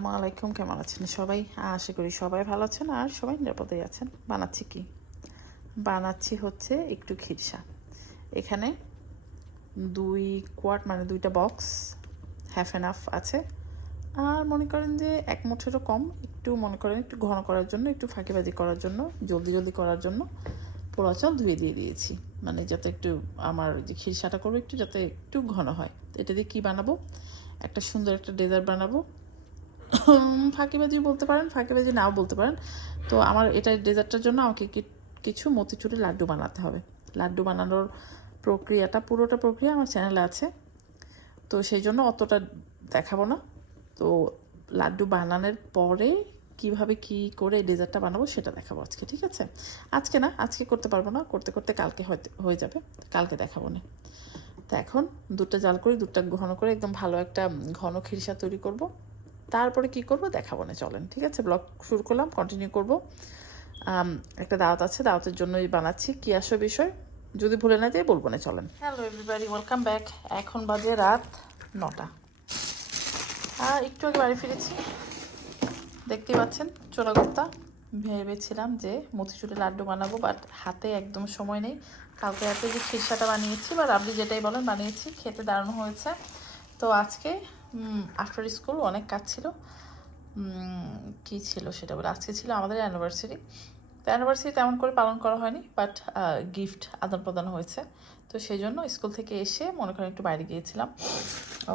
আসসালামু আলাইকুম, কেমন আছেন সবাই? আশা করি সবাই ভালো আছেন আর সবাই নিরাপদেই আছেন। বানাচ্ছি কি? বানাচ্ছি হচ্ছে একটু খিরসা এখানে দুই কোয়ার্ট মানে দুইটা বক্স হ্যাফ অ্যান্ড হাফ আছে। আর মনে করেন যে এক মুঠেরও কম, একটু মনে করেন একটু ঘন করার জন্য, একটু ফাঁকিবাজি করার জন্য, জলদি জলদি করার জন্য পোড়া চাল ধুয়ে দিয়ে দিয়েছি। মানে যাতে একটু আমার যে খিরসাটা করব একটু, যাতে একটু ঘন হয়। এটা দিয়ে কী বানাবো? একটা সুন্দর একটা ডেজার্ট বানাবো। ফাঁকিবাজি বলতে পারেন, ফাঁকিবাজি নাও বলতে পারেন। তো আমার এটা ডেজার্টটার জন্য আমাকে কিছু মতিচুরি লাড্ডু বানাতে হবে। লাড্ডু বানানোর প্রক্রিয়াটা, পুরোটা প্রক্রিয়া আমার চ্যানেলে আছে। তো সেই জন্য অতটা দেখাবো না। তো লাড্ডু বানানোর পরে কীভাবে কি করে ডেজার্টটা বানাবো সেটা দেখাবো আজকে, ঠিক আছে? আজকে না, আজকে করতে পারব না, করতে করতে কালকে হয়ে যাবে। কালকে দেখাবো না। তো এখন দুধটা জাল করি, দুধটা ঘন করে একদম ভালো একটা ঘন খিরসা তৈরি করব। তারপরে কি করব? দেখাবো না, চলেন, ঠিক আছে? ব্লগ শুরু করলাম কন্টিনিউ করব। একটা দাওয়াত আছে, দাওয়াতের জন্যই বানাচ্ছি, কি আসো বিষয়? যদি ভুলে না যাই, বলব না, চলেন। হ্যালো এভরিবাডি ওয়েলকাম ব্যাক এখন বাজে রাত নটা। একটু আগে বাড়ি ফিরেছি। দেখতে পাচ্ছেন চোরাগত্তা ভেবেছিলাম যে মতিচুরের লাড্ডু বানাবো বাট হাতে একদম সময় নেই। কালকে রাতে যে খিরসাটা বানিয়েছি, বা রাবলি যেটাই বলেন, বানিয়েছি, খেতে দারুণ হয়েছে। তো আজকে আফটার স্কুল অনেক কাজ ছিল। কি ছিল সেটা বলে? আজকে ছিল আমাদের অ্যানিভার্সারি তো অ্যানিভার্সারি তেমন করে পালন করা হয়নি বাট গিফট আদান প্রদান হয়েছে। তো সেই জন্য স্কুল থেকে এসে মনে করেন একটু বাইরে গিয়েছিলাম।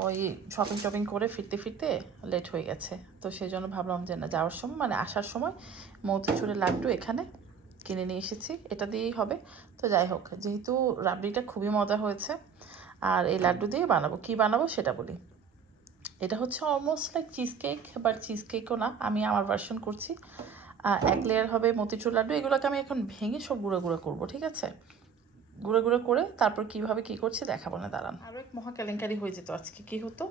ওই শপিং টপিং করে ফিরতে ফিরতে লেট হয়ে গেছে। তো সেই জন্য ভাবলাম যে না, যাওয়ার সময় মানে আসার সময় মতিচুরের লাড্ডু এখানে কিনে নিয়ে এসেছি। এটা দিয়েই হবে। তো যাই হোক, যেহেতু রাবড়িটা খুবই মজা হয়েছে, আর এই লাড্ডু দিয়ে বানাবো। কি বানাবো সেটা বলি। এটা হচ্ছে almost like cheese cake but cheese কেকও না, আমি আমার ভার্সন করছি। এক লেয়ার হবে মতিচুর লাড্ডু, এগুলোকে আমি এখন ভেঙে সব গুঁড়ো গুঁড়ো করব, ঠিক আছে? গুঁড়ো গুঁড়ো করে তারপর কীভাবে কি করছি দেখাবো না, দাঁড়ান। আরও এক মহা কেলেঙ্কারি হয়ে যেত আজকে, কি হতো?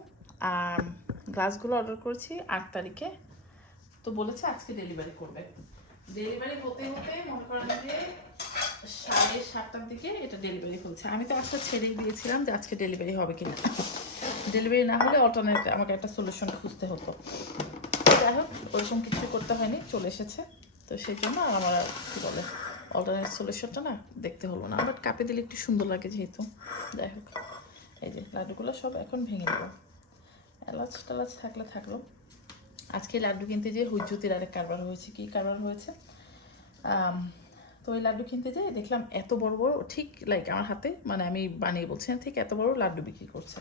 আর গ্লাসগুলো অর্ডার করেছি আট তারিখে, তো বলেছে আজকে ডেলিভারি করবে। ডেলিভারি হতে হতে মনে করেন যে সাড়ে সাতটার দিকে এটা ডেলিভারি হচ্ছে। আমি তো আজকে ছেড়েই দিয়েছিলাম যে আজকে ডেলিভারি হবে কিনা। ডেলিভারি না হলে অল্টারনেট আমাকে একটা সলিউশন খুঁজতে হতো। যাই হোক, ওরকম কিছু করতে হয়নি, চলে এসেছে। তো সেই জন্য আর আমার কী বলে অল্টারনেট সলিউশনটা না দেখতে হলো না। বাট কাপে দিলে একটু সুন্দর লাগে যেহেতু। যাই হোক, এই যে লাড্ডুগুলো সব এখন ভেঙে দেবো এলাচ টালাচ থাকলে থাকল। আজকে লাড্ডু কিনতে যেয়ে হুজ্জুতির আরেক কারবার হয়েছে। কি কারবার হয়েছে? তো ওই লাড্ডু কিনতে যাই দেখলাম এত বড় বড়, ঠিক লাইক আমার হাতে মানে আমি বানিয়ে বলছি ঠিক এত বড় লাড্ডু বিক্রি করছে।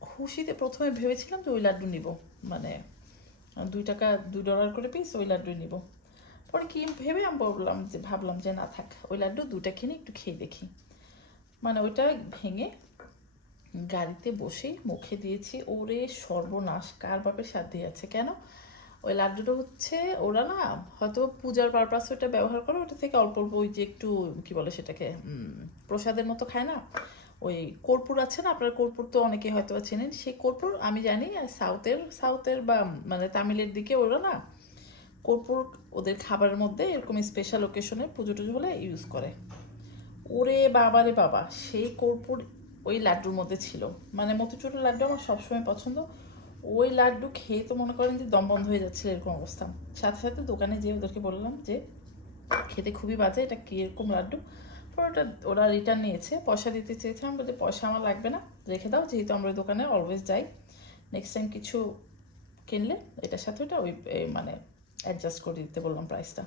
খুশিতে প্রথমে ভেবেছিলাম যে ওই লাড্ডু নিব। মানে দুই টাকা, দুই ডলার করে পিস ওই লাড্ডু নিব। পরে কি ভেবে আমি বললাম যে, ভাবলাম যে না থাক, ওই লাড্ডু দুটা কিনে একটু খেয়ে দেখি। মানে ওইটা ভেঙে গাড়িতে বসেই মুখে দিয়েছি, ওরে সর্বনাশ, কার বাপের সাথে আছে কেন? ওই লাড্ডুটা হচ্ছে, ওরা না হয়তো পূজার পারপাস ওটা ব্যবহার করে, ওটা থেকে অল্প অল্প ওই যে একটু, কি বলে সেটাকে প্রসাদের মতো খায় না? ওই কর্পূর আছে না, আপনার কর্পূর তো অনেকে হয়তো চেনেন। সেই কর্পূর আমি জানি সাউথের সাউথের বা মানে তামিলের দিকে ওরা না কর্পূর ওদের খাবারের মধ্যে এরকম স্পেশাল ওকেশনে পুজো টুজো হলে ইউজ করে। ওরে বাবা রে বাবা, সেই কর্পূর ওই লাড্ডুর মধ্যে ছিল। মানে মতিচুরের লাড্ডু আমার সবসময় পছন্দ। ওই লাড্ডু খেয়ে তো মনে করেন যে দম বন্ধ হয়ে যাচ্ছিল এরকম অবস্থা। সাথে সাথে দোকানে যেয়ে ওদেরকে বললাম যে, খেতে খুবই বাজে, এটা কীরকম লাড্ডু? পরে ওটা, ওরা রিটার্ন নিয়েছে, পয়সা দিতে চেয়েছিলাম বলতে পয়সা আমার লাগবে না, রেখে দাও, যেহেতু আমরা দোকানে অলওয়েজ যাই। নেক্সট টাইম কিছু কিনলে, এটার সাথে ওটা ওই মানে অ্যাডজাস্ট করে দিতে বললাম প্রাইসটা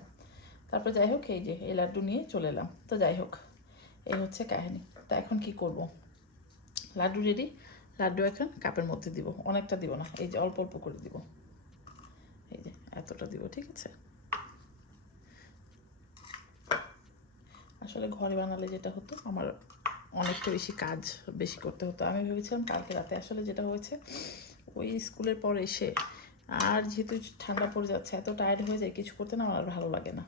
তারপর যাই হোক, এই যে, এই লাড্ডু নিয়ে চলে এলাম। তো যাই হোক, এই হচ্ছে কাহিনী। তা এখন কি করব? লাড্ডু রেডি লাড্ডু এখন কাপের মধ্যে দিব। অনেকটা দিব না, এই যে অল্প অল্প করে দিব। এই যে, এতটা দিব, ঠিক আছে? আসলে ঘরে বানালে যেটা হতো, আমার অনেকটা বেশি কাজ বেশি করতে হতো। আমি ভেবেছিলাম কালকে রাতে আসলে যেটা হয়েছে, ওই স্কুলের পর এসে, আর যেহেতু ঠান্ডা পড়ে যাচ্ছে, এত টায়ার্ড হয়ে যায়, কিছু করতে না আমার ভালো লাগে না।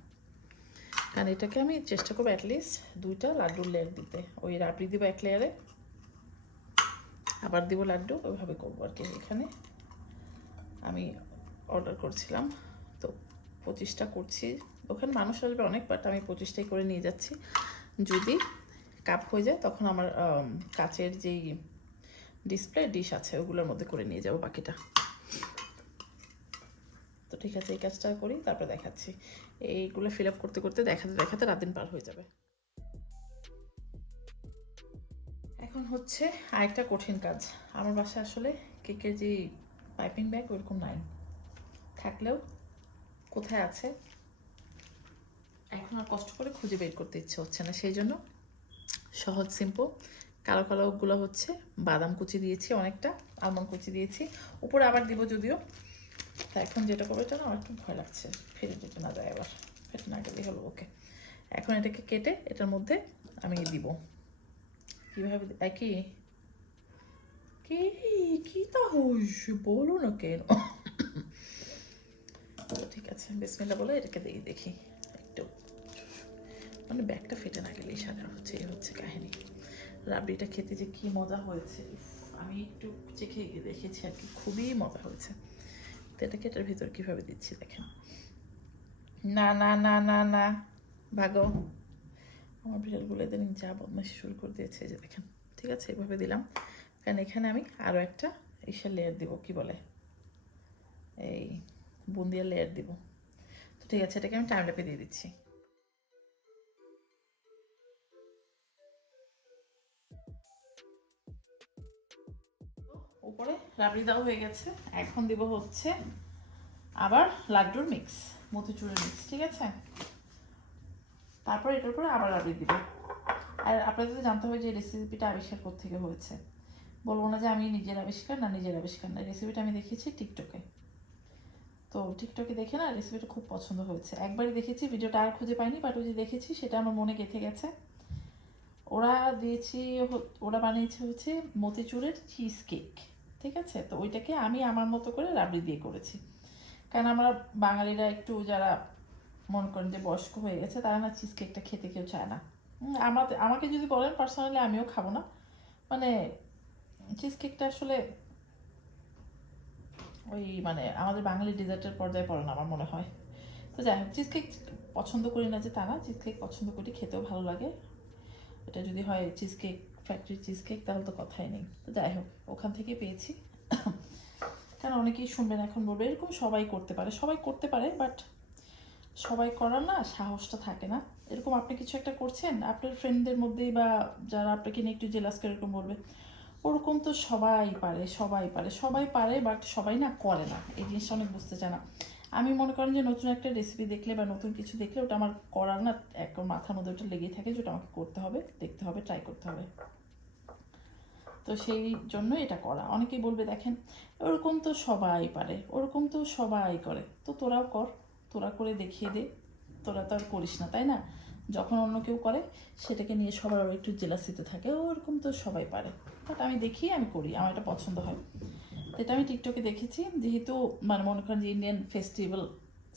কারণ এটাকে আমি চেষ্টা করব অ্যাটলিস্ট দুইটা লাড্ডুর লেয়ার দিতে। ওই রাবড়ি দিব এক লেয়ারে আবার দিব লাড্ডু, ওইভাবে করব আর কি এখানে। আমি অর্ডার করছিলাম, তো পঁচিশটা করছি। ওখানে মানুষ আসবে অনেক বাট আমি পঁচিশটাই করে নিয়ে যাচ্ছি। যদি কাপ হয়ে যায়, তখন আমার কাচের যেই ডিসপ্লে ডিশ আছে, ওগুলোর মধ্যে করে নিয়ে যাব বাকিটা। তো ঠিক আছে, এই কাজটা করি, তারপরে দেখাচ্ছি। এইগুলো ফিল আপ করতে করতে দেখাতে দেখাতে রাত দিন পার হয়ে যাবে। এখন হচ্ছে আরেকটা কঠিন কাজ। আমার বাসায় আসলে কেকের যে পাইপিং ব্যাগ ওরকম নাই। থাকলেও কোথায় আছে এখন আর কষ্ট করে খুঁজে বের করতে ইচ্ছে হচ্ছে না। সেই জন্য সহজ সিম্পল কালো কালোগুলো হচ্ছে বাদাম কুচি দিয়েছি অনেকটা আলমন্ড কুচি দিয়েছি। উপরে আবার দিব যদিও। তা এখন যেটা করব এটা না আমার একটু ভয় লাগছে। ফেটে টেটে না যায় আবার। ফেটে না গেলেই হলো ওকে এখন এটাকে কেটে এটার মধ্যে আমি দিব। কীভাবে একই কি? কি তা হইস বলো না কেন। ঠিক আছে বিসমিল্লা বলে এটাকে দেখি দেখি। মানে ব্যাগটা ফেটে না গেলেই সাজা হচ্ছে এই হচ্ছে কাহিনী। রাবড়িটা খেতে যে কি মজা হয়েছে আমি একটু চেখে দেখেছি আর কি, খুবই মজা হয়েছে। তো এটাকে এটার ভিতর কীভাবে দিচ্ছি দেখেন। না না না না না, ভাগো। আমার বিড়ালগুলো এদের যা বদমাশি শুরু করে দিয়েছে যে দেখেন। ঠিক আছে, এভাবে দিলাম। কারণ এখানে আমি আরও একটা ইসের লেয়ার দিব, কি বলে? এই বুন্দিয়ার লেয়ার দিব। তো ঠিক আছে, এটাকে আমি টাইম ল্যাপে দিয়ে দিচ্ছি। উপরে রাবড়ি দেওয়া হয়ে গেছে। এখন দিব হচ্ছে আবার লাড্ডুর মিক্স মতিচুরের মিক্স ঠিক আছে? তারপর এটার উপরে আবার রাবড়ি দিব। আর আপনাদের জানতে হবে যে রেসিপিটা আবিষ্কার থেকে হয়েছে। বলব না যে আমি নিজের আবিষ্কার না নিজের আবিষ্কার না রেসিপিটা আমি দেখেছি টিকটকে তো টিকটকে দেখে না রেসিপিটা খুব পছন্দ হয়েছে। একবারই দেখেছি, ভিডিওটা আর খুঁজে পাইনি বাট ওই যে দেখেছি, সেটা আমার মনে গেঁথে গেছে। ওরা দিয়েছি ওরা বানিয়েছে হচ্ছে মতিচুরের চিজ কেক ঠিক আছে? তো ওইটাকে আমি আমার মতো করে রাবড়ি দিয়ে করেছি। কারণ আমরা বাঙালিরা একটু যারা মনে করেন যে বয়স্ক হয়ে গেছে, তারা না চিজ কেকটা খেতে কেউ চায় না। আমাদের আমাকে যদি বলেন পার্সোনালি আমিও খাব না। মানে চিজ কেকটা আসলে ওই মানে আমাদের বাঙালি ডেজার্টের পর্যায়ে পড়ে না আমার মনে হয়। তো যাই হোক চিজ কেক পছন্দ করি না যে তা না চিজ কেক পছন্দ করি, খেতেও ভালো লাগে। এটা যদি হয় cheese cake factory cheese cake তাহলে তো কথাই নেই। তো যাই হোক, ওখান থেকে পেয়েছি। কারণ অনেকেই শুনবেন এখন বলবে, এরকম সবাই করতে পারে। সবাই করতে পারে বাট সবাই করার না সাহসটা থাকে না। এরকম আপনি কিছু একটা করছেন, আপনার ফ্রেন্ডদের মধ্যেই বা যারা আপনাকে নিয়ে একটু জেলাস করে এরকম বলবে, ওরকম তো সবাই পারে সবাই পারে। সবাই পারে বাট সবাই না করে না। এই জিনিসটা অনেক বুঝতে চায় না। আমি মনে করেন যে নতুন একটা রেসিপি দেখলে বা নতুন কিছু দেখলে ওটা আমার করার না একদম মাথার মধ্যে ওটা লেগেই থাকে যে ওটা আমাকে করতে হবে, দেখতে হবে ট্রাই করতে হবে। তো সেই জন্য এটা করা। অনেকেই বলবে, দেখেন, ওরকম তো সবাই পারে, ওরকম তো সবাই করে। তো তোরাও কর, তোরা করে দেখিয়ে দে, তোরা তো আর করিস না, তাই না? যখন অন্য কেউ করে, সেটাকে নিয়ে সবার একটু জেলাসিতে থাকে, ওরকম তো সবাই পারে। বাট আমি দেখি আমি করি, আমার এটা পছন্দ হয়। এটা আমি টিকটকে দেখেছি, যেহেতু মানে মনে করেন যে ইন্ডিয়ান ফেস্টিভ্যাল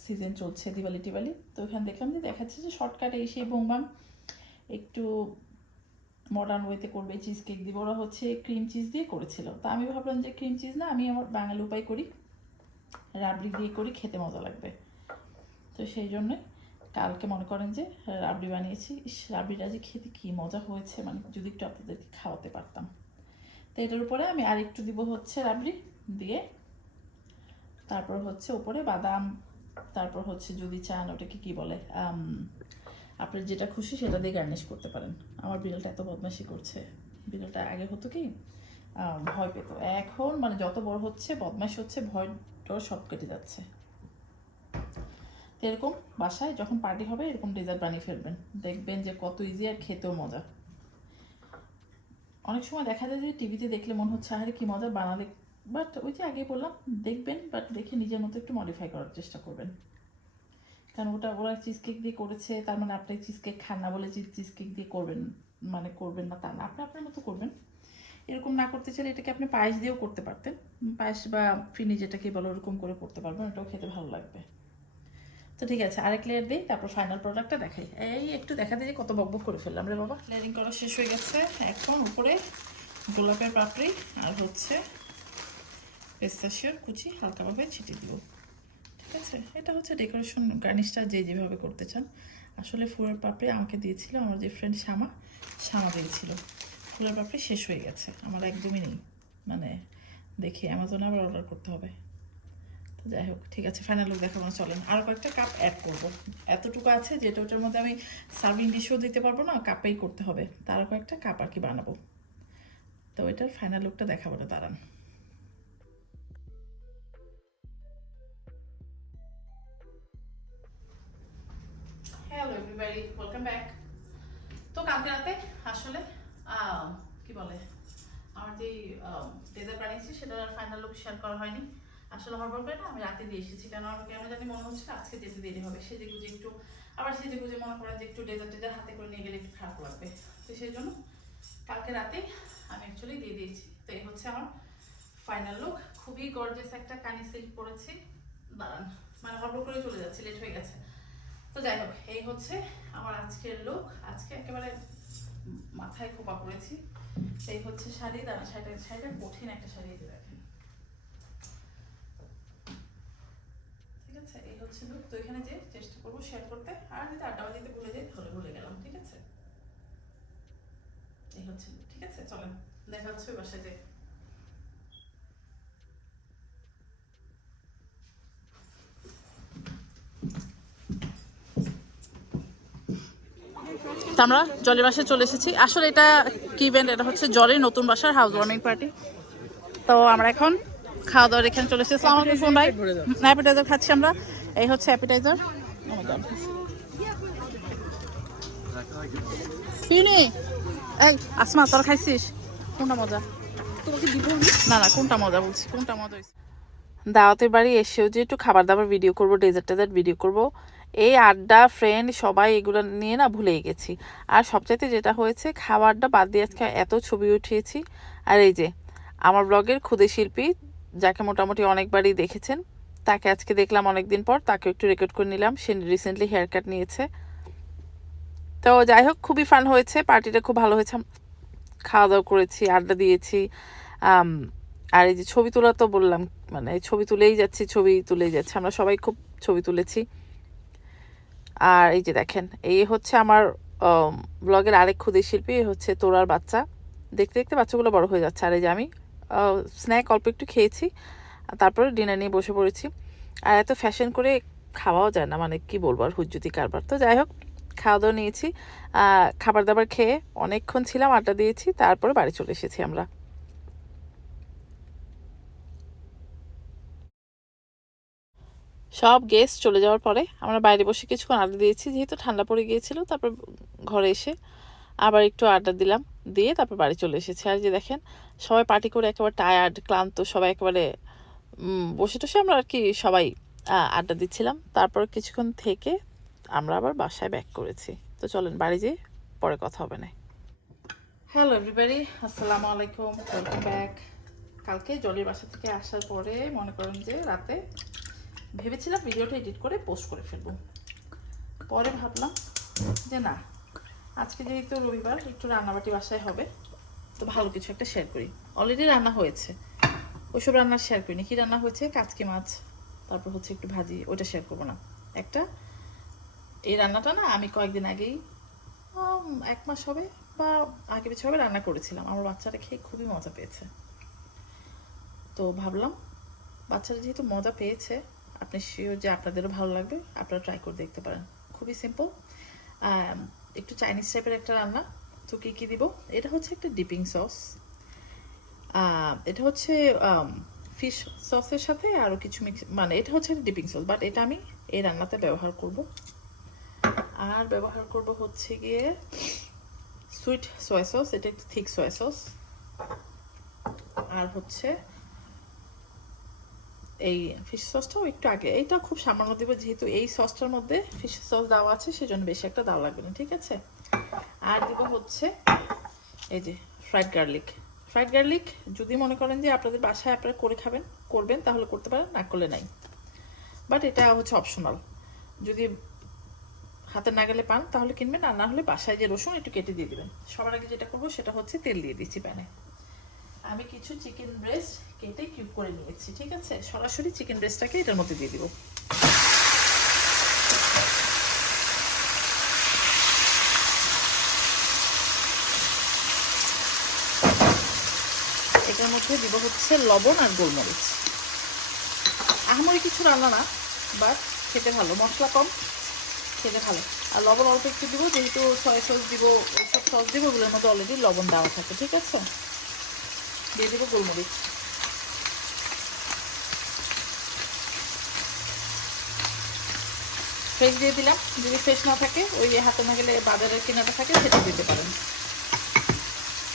সিজন চলছে দিওয়ালি টিওয়ালি তো ওখানে দেখলাম যে দেখাচ্ছে যে শর্টকাটে এসে বোমবাম একটু মডার্ন ওয়েতে করবে চিজ কেক দিব ওরা হচ্ছে ক্রিম চিজ দিয়ে করেছিল। তো আমি ভাবলাম যে ক্রিম চিজ না, আমি আমার বাঙালি উপায় করি। রাবড়ি দিয়ে করি, খেতে মজা লাগবে। তো সেই জন্যে কালকে মনে করেন যে রাবড়ি বানিয়েছি। ইস, রাবড়িটা যে খেতে কী মজা হয়েছে মানে যদি একটু আপনাদেরকে খাওয়াতে পারতাম। তো এটার উপরে আমি আর একটু দিব হচ্ছে রাবড়ি দিয়ে। তারপর হচ্ছে উপরে বাদাম, তারপর হচ্ছে যদি চান ওটাকে কি বলে আপনার যেটা খুশি সেটা দিয়ে গার্নিশ করতে পারেন। আমার বিড়ালটা এত বদমাশি করছে। বিড়ালটা আগে হতো কি ভয় পেত। এখন মানে যত বড় হচ্ছে বদমাশি হচ্ছে, ভয় টয় সব কেটে যাচ্ছে। এরকম বাসায় যখন পার্টি হবে, এরকম ডেজার্ট বানিয়ে ফেলবেন। দেখবেন যে কত ইজি আর খেতেও মজা। অনেক সময় দেখা যায় যে টিভিতে দেখলে মনে হচ্ছে, আরে কি মজা বানালে। বাট ওই যে আগে বললাম, দেখবেন বাট দেখে নিজের মতো একটু মডিফাই করার চেষ্টা করবেন। কারণ ওটা ওরা চিজ কেক দিয়ে করেছে, তার মানে আপনি চিজ কেক খান না বলে চিজ কেক দিয়ে করবেন মানে করবেন না তা না, আপনি আপনার মতো করবেন। এরকম না করতে চাইলে এটাকে আপনি পায়েস দিয়েও করতে পারতেন। পায়েস বা ফিনি যেটাকে বলো, ওরকম করে করতে পারবেন, ওটাও খেতে ভালো লাগবে। তো ঠিক আছে, আরেক লেয়ার দিই, তারপর ফাইনাল প্রোডাক্টটা দেখাই। এই একটু দেখা দিয়ে কত বকবক করে ফেললাম রে বাবা। লেয়ারিং করা শেষ হয়ে গেছে, এখন উপরে গোলাপের পাপড়ি আর হচ্ছে পেস্তাশিওর কুচি হালকাভাবে ছিটিয়ে দিব। ঠিক আছে, এটা হচ্ছে ডেকোরেশন গার্নিশটা যে যেভাবে করতে চান। আসলে ফুলের পাপড়ি আমাকে দিয়েছিল আমার যে ফ্রেন্ড শ্যামা শ্যামা দিয়েছিল। ফুলের পাপড়ি শেষ হয়ে গেছে, আমার একদমই নেই। মানে দেখি অ্যামাজনে আবার অর্ডার করতে হবে। তো যাই হোক, ঠিক আছে ফাইনাল লুক দেখাবো, চলেন। আরও কয়েকটা কাপ অ্যাড করব। এতটুকু আছে যেটা ওটার মধ্যে আমি সার্ভিং ডিশও দিতে পারব না কাপেই করতে হবে। তার কয়েকটা কাপ আর কি বানাবো। তো এটার ফাইনাল লুকটা দেখাবো না, দাঁড়ান। তো কালকে রাতে আসলে কি বলে, আমার যে ডেজার বানিয়েছি সেটার ফাইনাল লুক শেয়ার করা হয়নি। আসলে হরবর করে না, আমি রাতে দিয়ে এসেছি। কেন আমার কেন জানি মনে হচ্ছে আজকে যেতে দেরি হবে। সেজে গুজে একটু, আবার সেজে গুজে মনে করেন যে একটু ডেজার টেজার হাতে করে নিয়ে গেলে একটু খারাপ লাগবে। তো সেই জন্য কালকে রাতে আমি অ্যাকচুয়ালি দিয়ে দিয়েছি। তো এই হচ্ছে আমার ফাইনাল লুক খুবই গর্জেস একটা কানি সিল্ক পরেছি। দাঁড়ান মানে হরবর করে চলে যাচ্ছে লেট হয়ে গেছে। তো যাই হোক, এই হচ্ছে আমার আজকের লুক আজকে একেবারে মাথায় খোপা করেছি এই হচ্ছে শাড়ি দাঁড়া শাড়িটা শাড়িটা কঠিন একটা শাড়ি দিয়ে দেখেন। ঠিক আছে? এই হচ্ছে লুক তো এখানে যে চেষ্টা করব শেয়ার করতে। আর যদি আড্ডা দিতে ভুলে যাই তাহলে ভুলে গেলাম, ঠিক আছে? এই হচ্ছে ঠিক আছে? চলেন, দেখা হচ্ছে বাসায় যে তো আমরা জলের বাসায় চলে এসেছি। আসলে এটা কি ইভেন্ট এটা হচ্ছে জলের নতুন বাসার হাউস ওয়ার্মিং পার্টি তো আমরা এখন খাওয়া দাওয়ার এখানে চলে এসেছি। আমার ফোন ভাই অ্যাপিটাইজার খাচ্ছি আমরা। এই হচ্ছে অ্যাপিটাইজার কিনি এই আসমা তোর খাইছিস? কোনটা মজা? না না কোনটা মজা বলছি কোনটা মজা দাওয়াতের বাড়ি এসেও যে একটু খাবার দাবার ভিডিও করব ডেজার্ট টেজার্ট ভিডিও করব। এই আড্ডা ফ্রেন্ড সবাই এগুলো নিয়ে না ভুলেই গেছি। আর সবচাইতে যেটা হয়েছে, খাবারটা বাদ দিয়ে আজকে এত ছবি উঠিয়েছি। আর এই যে, আমার ব্লগের ক্ষুদে শিল্পী, যাকে মোটামুটি অনেকবারই দেখেছেন, তাকে আজকে দেখলাম অনেকদিন পর তাকে একটু রেকর্ড করে নিলাম। সে রিসেন্টলি হেয়ার কাট নিয়েছে। তো যাই হোক, খুবই ফান হয়েছে পার্টিটা খুব ভালো হয়েছে। খাওয়া দাওয়া করেছি, আড্ডা দিয়েছি। আর এই যে ছবি তোলা তো বললাম মানে ছবি তুলেই যাচ্ছি, ছবি তুলেই যাচ্ছি। আমরা সবাই খুব ছবি তুলেছি। আর এই যে দেখেন, এই হচ্ছে আমার ব্লগের আরেক ক্ষুদে শিল্পী হচ্ছে তোরার বাচ্চা। দেখতে দেখতে বাচ্চাগুলো বড় হয়ে যাচ্ছে। আর এই যে আমি স্ন্যাক অল্প একটু খেয়েছি তারপরে ডিনার নিয়ে বসে পড়েছি। আর এত ফ্যাশন করে খাওয়াও যায় না মানে কি বলব আর, হুজ্জুতি কারবার। তো যাই হোক খাওয়া দাওয়া নিয়েছি। খাবার দাবার খেয়ে অনেকক্ষণ ছিলাম, আড্ডা দিয়েছি, তারপরে বাড়ি চলে এসেছি আমরা। সব গেস্ট চলে যাওয়ার পরে আমরা বাইরে বসে কিছুক্ষণ আড্ডা দিয়েছি, যেহেতু ঠান্ডা পড়ে গিয়েছিল, তারপর ঘরে এসে আবার একটু আড্ডা দিলাম, দিয়ে তারপর বাড়ি চলে এসেছি। আর যে দেখেন, সবাই পার্টি করে একেবারে টায়ার্ড ক্লান্ত, সবাই একেবারে বসে টসে আমরা আর কি সবাই আড্ডা দিচ্ছিলাম। তারপর কিছুক্ষণ থেকে আমরা আবার বাসায় ব্যাক করেছি। তো চলেন বাড়ি যেয়ে পরে কথা হবে না হ্যালো এভরিবাডি আসসালামু আলাইকুম ওয়েলকাম ব্যাক কালকে জলের বাসা থেকে আসার পরে মনে করেন যে রাতে ভেবেছিলাম ভিডিওটা এডিট করে পোস্ট করে ফেলব। পরে ভাবলাম যে না, আজকে যেহেতু রবিবার, একটু রান্নাবাটি বাসায় হবে, তো ভালো কিছু একটা শেয়ার করি। অলরেডি রান্না হয়েছে। ওইসব রান্না শেয়ার করিনি। কি রান্না হয়েছে? কাচকি মাছ, তারপর হচ্ছে একটু ভাজি, ওইটা শেয়ার করব না। একটা, এই রান্নাটা না আমি কয়েকদিন আগেই এক মাস হবে বা আগে পিছু হবে রান্না করেছিলাম। আমার বাচ্চারা খেয়ে খুবই মজা পেয়েছে। তো ভাবলাম বাচ্চারা যেহেতু মজা পেয়েছে আপনি শিওর যে আপনাদেরও ভালো লাগবে? আপনারা ট্রাই করে দেখতে পারেন। খুবই সিম্পল একটু চাইনিজ টাইপের একটা রান্না। তো কী কী দিব? এটা হচ্ছে একটা ডিপিং সস এটা হচ্ছে ফিশ সসের সাথে আরও কিছু মিক্স মানে এটা হচ্ছে ডিপিং সস বাট এটা আমি এই রান্নাতে ব্যবহার করব। আর ব্যবহার করব হচ্ছে গিয়ে সুইট সয়া সস এটা একটু থিক সয়া সস আর হচ্ছে এই ফিশ সসটাও একটু আগে। এইটা খুব সামান্য দিব, যেহেতু এই সসটার মধ্যে ফিশ সস দেওয়া আছে, সেজন্য বেশি একটা দেওয়া লাগবে না, ঠিক আছে? আর দেবো হচ্ছে এই যে ফ্রাইড গার্লিক ফ্রাইড গার্লিক যদি মনে করেন যে আপনাদের বাসায় আপনারা করে খাবেন, করবেন, তাহলে করতে পারেন, না করলে নাই। বাট এটা হচ্ছে অপশনাল যদি হাতে না গেলে পান, তাহলে কিনবেন, আর না হলে বাসায় যে রসুন, একটু কেটে দিয়ে দেবেন। সবার আগে যেটা করব, সেটা হচ্ছে তেল দিয়ে দিচ্ছি প্যানে। আমি কিছু চিকেন ব্রেস্ট কেটে কিউব করে নিয়েছি, ঠিক আছে? সরাসরি চিকেন ব্রেস্টটাকে এটার মধ্যে দিয়ে দিব। এটার মধ্যে দিব হচ্ছে লবণ আর গোলমরিচ। আহামরি কিছু রান্না না বাট খেতে ভালো। মশলা কম, খেতে ভালো। আর লবণ অল্প একটু দিব, যেহেতু সয়া সস দিব ওইসব সস দিব, ওগুলোর মধ্যে অলরেডি লবণ দেওয়া থাকে, ঠিক আছে? দিয়ে দেবো গোলমরিচ। ফ্রেশ দিয়ে দিলাম। যদি ফ্রেশ না থাকে, ওই হাতে না গেলে বাজারের কেনাটা থাকে, সেটা দিতে পারেন।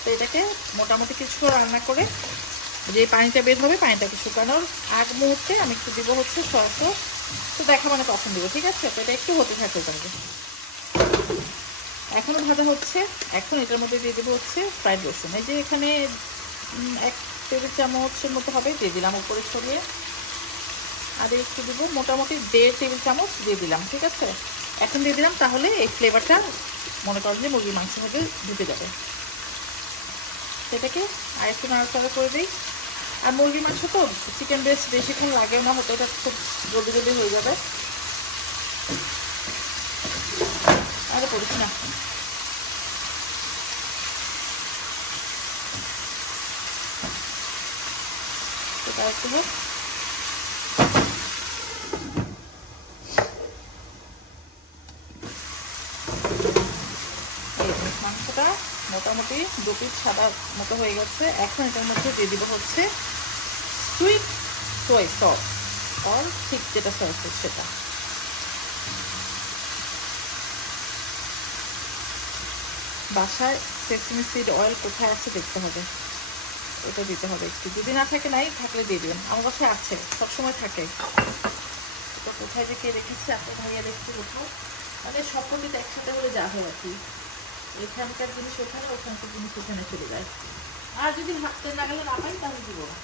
তো এটাকে মোটামুটি কিছু রান্না করে যে পানিটা বের হবে, পানিটাকে শুকানোর আগ মুহূর্তে আমি একটু দিব হচ্ছে সয়া তো দেখা মানে কখন দিব ঠিক আছে? তো এটা একটু হতে থাকতে পারবে এখনও ভাজা হচ্ছে। এখন এটার মধ্যে দিয়ে দেবো হচ্ছে ফ্রাইড রসুন। এই যে এখানে এক টেবিল চামচের মতো হবে, দিয়ে দিলাম উপরে ছড়িয়ে। আর একটু দেবো, মোটামুটি দেড় টেবিল চামচ দিয়ে দিলাম, ঠিক আছে? এখন দিয়ে দিলাম, তাহলে এই ফ্লেভারটা মনে করেন যে মুরগির মাংসের মধ্যে ঢুকে যাবে। সেটাকে আর একটু নাড়াচাড়া করে দিই। আর মুরগির মাংস তো চিকেন ব্রেস্ট বেশিক্ষণ লাগেও না হতে এটা খুব জলদি জলদি হয়ে যাবে। আরে করিস না। হোক এই মাংসটা মোটামুটি দু পিস সাদা মতো হয়ে গেছে। এখন এটার মধ্যে দিয়ে দিব হচ্ছে সুইট সোয় সস অর ঠিক যেটা সস সেটা। বাসায় সেসমি সিড অয়েল কোথায় আছে দেখতে হবে। ওটা দিতে হবে একটু। যদি না থাকে নাই, থাকলে দিয়ে দিবেন। আমার কাছে আছে, সবসময় থাকে। এটা কোথায় যে কে রেখেছে, আপনার ভাইয়া দেখতে কোথাও মানে সব একসাথে হলে যা হয় আর কি। এখানকার জিনিস ওখানে, ওখানকার জিনিস ওখানে চলে যায়। আর যদি হাতে না গেলে না পাই, তাহলে দিব না।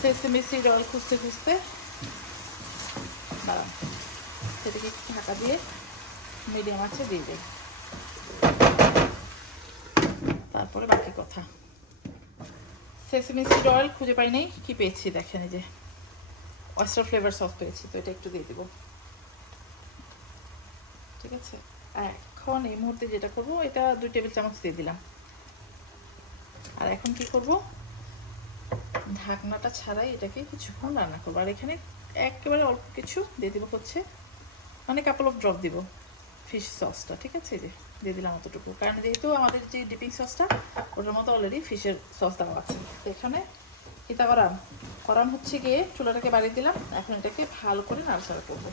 সেসমি সিড খুঁজতে খুঁজতে দাঁড়ান সেটাকে ঢাকা দিয়ে মিডিয়াম আছে দিয়ে দেয় তারপরে বাকি কথা। সেসমি সিড অয়েল খুঁজে পাই নাই, কি পেয়েছি দেখেন যে। অয়েস্টার ফ্লেভার সস পেয়েছি, তো এটা একটু দিয়ে দিব। ঠিক আছে? এখন এই মুহূর্তে যেটা করব, এটা দুই টেবিল চামচ দিয়ে দিলাম। আর এখন কি করব? ঢাকনাটা ছাড়াই এটাকে কিছুক্ষণ রান্না করব। আর এখানে একেবারে অল্প কিছু দিয়ে দিব হচ্ছে মানে কাপল অফ ড্রপ দিব ফিশ সসটা ঠিক আছে? যে দিয়ে দিলাম অতটুকু। কারণ যেহেতু আমাদের যে ডিপিং সসটা ওটার মতো অলরেডি ফিশের সস দেওয়া আছে। এখানে কিতা করাম করাম হচ্ছে গিয়ে চুলাটাকে বাড়িয়ে দিলাম। এখন এটাকে ভালো করে নাড়াচাড়া করব।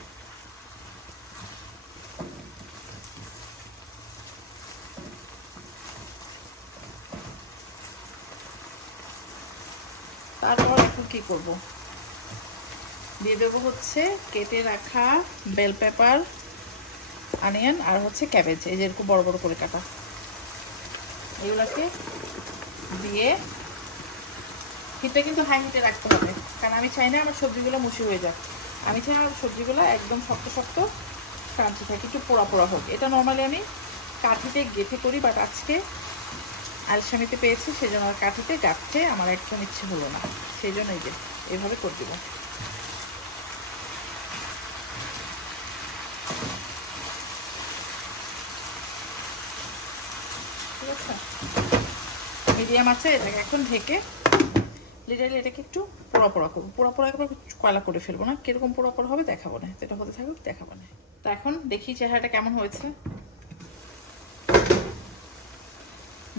তারপর এখন কি করব? দিয়ে দেবো হচ্ছে কেটে রাখা বেল পেপার আনিয়ন আর হচ্ছে ক্যাবেজ এই যে এরকম বড় বড় করে কাটা। এগুলোকে দিয়ে হিটটা কিন্তু হাই হিটে রাখতে হবে, কারণ আমি চাই না আমার সবজিগুলো মুশি হয়ে যাক। আমি চাই আমার সবজিগুলো একদম শক্ত শক্ত ক্রাঞ্চি থাকে, একটু পোড়া পোড়া হোক। এটা নর্মালি আমি কাঠিতে গেঁথে করি বাট আজকে আলসামিতে পেয়েছি সেই জন্য আর কাঠিতে গাঁথতে আমার একদম ইচ্ছে হলো না। সেই জন্য এই যে এইভাবে করে দেবো। আছে মিডিয়াম আছে, এটাকে এখন ঢেকে লিটারলি এটাকে একটু পোড়া পোড়া করব। পোড়া পোড়া একবার কয়লা করে ফেলব না, কীরকম পোড়া পোড়া হবে দেখাবো না, যেটা হতে থাকুক দেখাবো না। তো এখন দেখি চেহারাটা কেমন হয়েছে।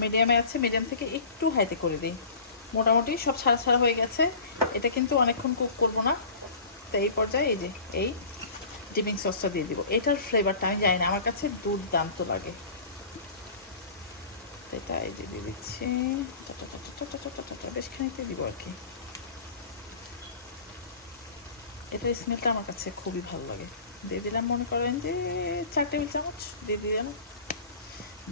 মিডিয়ামে আছে মিডিয়াম থেকে একটু হাইতে করে দিই। মোটামুটি সব ছাড়া ছাড়া হয়ে গেছে। এটা কিন্তু অনেকক্ষণ কুক করব না। তো এই পর্যায়ে এই যে, এই ডিপিং সসটা দিয়ে দিব। এটার ফ্লেভারটা আমি জানি না, আমার কাছে দুর্দান্ত লাগে। তো এটা এই যে দিয়ে দিচ্ছি বেশ খানিকটা দিব আর কি এটা স্মেলটা আমার কাছে খুবই ভালো লাগে দিয়ে দিলাম মনে করেন যে চার টেবিল চামচ দিয়ে দিলাম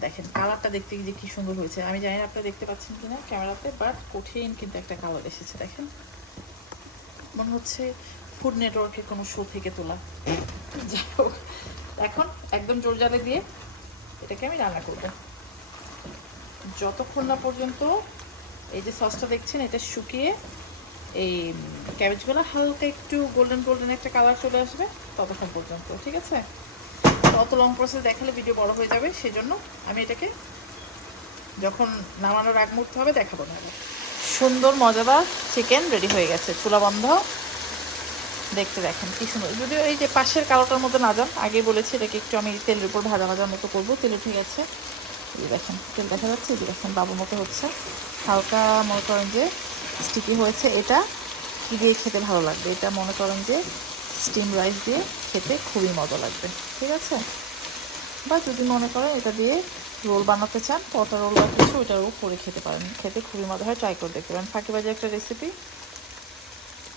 দেখেন কালারটা দেখতে গিয়ে কি সুন্দর হয়েছে আমি জানি আপনারা দেখতে পাচ্ছেন কি না ক্যামেরাতে বাট কঠিন কিন্তু একটা কালার এসেছে দেখেন মনে হচ্ছে ফুড নেটওয়ার্কের কোনো শো থেকে তোলা যাই হোক এখন একদম জোর জালে দিয়ে এটাকে আমি রান্না করব যতক্ষণ না পর্যন্ত এই যে সসটা দেখছেন, এটা শুকিয়ে এই ক্যাবেজগুলো হালকা একটু গোল্ডেন গোল্ডেন একটা কালার চলে আসবে ততক্ষণ পর্যন্ত, ঠিক আছে? অত লং প্রসেস দেখালে ভিডিও বড় হয়ে যাবে সেই জন্য আমি এটাকে যখন নামানোর আগ মুহূর্ত হবে দেখাবো না সুন্দর, মজাদার চিকেন রেডি হয়ে গেছে, চুলা বন্ধ। দেখতে দেখেন কি সুন্দর। যদিও এই যে পাশের কালোটার মধ্যে না যান আগে বলেছি এটাকে একটু আমি তেলের উপর ভাজা ভাজার মতো করব, তেলে ঠিক গেছে এই দেখেন, তেল দেখা যাচ্ছে, এই দেখেন বাবুর মতো হচ্ছে। হালকা মনে করেন যে স্টিকি হয়েছে এটা, কি দিয়ে খেতে ভালো লাগবে? এটা মনে করেন যে স্টিম রাইস দিয়ে খেতে খুবই মজা লাগবে, ঠিক আছে? বা যদি মনে করেন এটা দিয়ে রোল বানাতে চান পটা রোল বা কিছু ওটাও করে খেতে পারেন। খেতে খুবই মজা হয় ট্রাই করে দেখতে পারেন। ফাঁকিবাজি একটা রেসিপি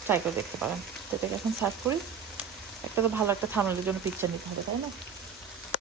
ট্রাই করে দেখতে পারেন। তো এটাকে এখন সার্ভ করি। একটা তো ভালো একটা থামলের জন্য পিকচার নিতে হবে, তাই না?